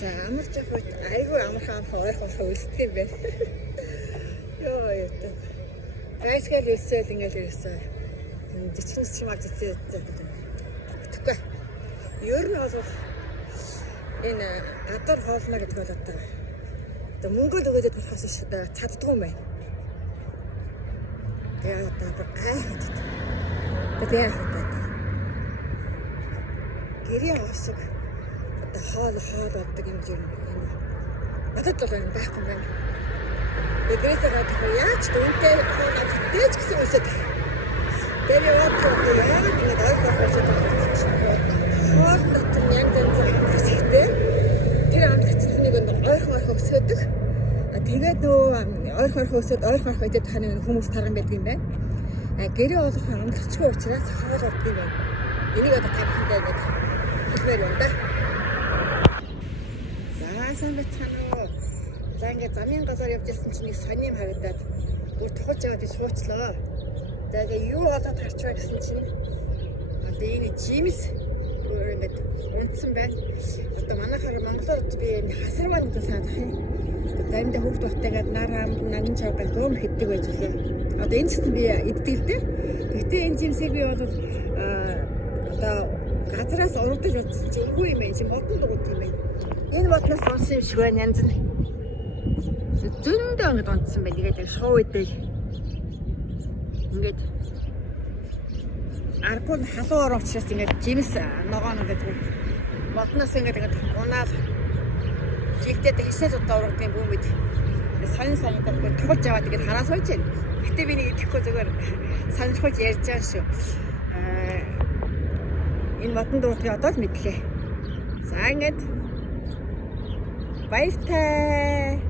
За амарч явах үед айгүй амархан ойрхон хөвсдөг юм байна. Йоо яа. Байсгал өсөөл ингээл ерөөсөө жижигэн чимаг зэцээ. Тэгэхгүй. Ер нь бол энэ гадар хоолно гэдэг бол одоо мөнгөд өгөөд болохоос ш чаддгүй юм байна. Тэгээ одоо гайхаад. Тэгээ яахад. Гэрээ авсаг одоо хоол болдог юм жирнэ. Надад бол энэ байхгүй байна. Тэгээс гадах яаж дүнтэй хоол авчихдэж гэсэн үсэд. Тэр яваад яагаад ингэ ойрхон хоолсод хоол дотор янз янз хэвтэй. Тэр амтгцлыг ойрхон өсгөдөг. Тэгээд нөгөө ойрхон өсөд ойрхон идэх хань хүмүүс тарган байдаг юм байна. Гэрээ олох амтгцгүй учраас хоол болдог юм байна. Энийг одоо тавихандаа нэг хэлмээр байна да. Сайн байцгаана уу. За ингээд замын газар явж ирсэн чинь нэг сонирм харагдаад бүр тухалж яваад би суучлаа. За тэгээ юу болоод харчваа гэсэн чинь одоо энэ жимс ингээд унтсан байна. Одоо манайхаар Монголд би хасармаа гэдэг санах юм. Заримдаа хүүхд багтайгаад нар хам наган чавгал гом хэддэг байж лээ. Одоо энэ ч гэсэн би иддэг л дээ. Гэхдээ энэ жимсийг би бол одоо газараас урагдаж утсан чинь эвгүй юм байна. Чи модон дугуйт юм байна. Энэ ботноос унсан юм шиг байна янз нь. Зөндөө ингэж унтсан байна. Тэгээд яг шоу идэл. Ингээд аргуу халуун орон учраас ингээд жимс ногоон ингээд ботноос ингээд унаал жигтэй хэсэж удаа урагдсан юм бүүмэд. Сонин тэгээд тулж аваад ингээд хараа сууж байна. Гэтэ би нэг идэхгүй зүгээр сонирхож ярьж байгаа шүү. Энэ ботон дуутгийг одоо л мэдлээ. За ингээд баяртай.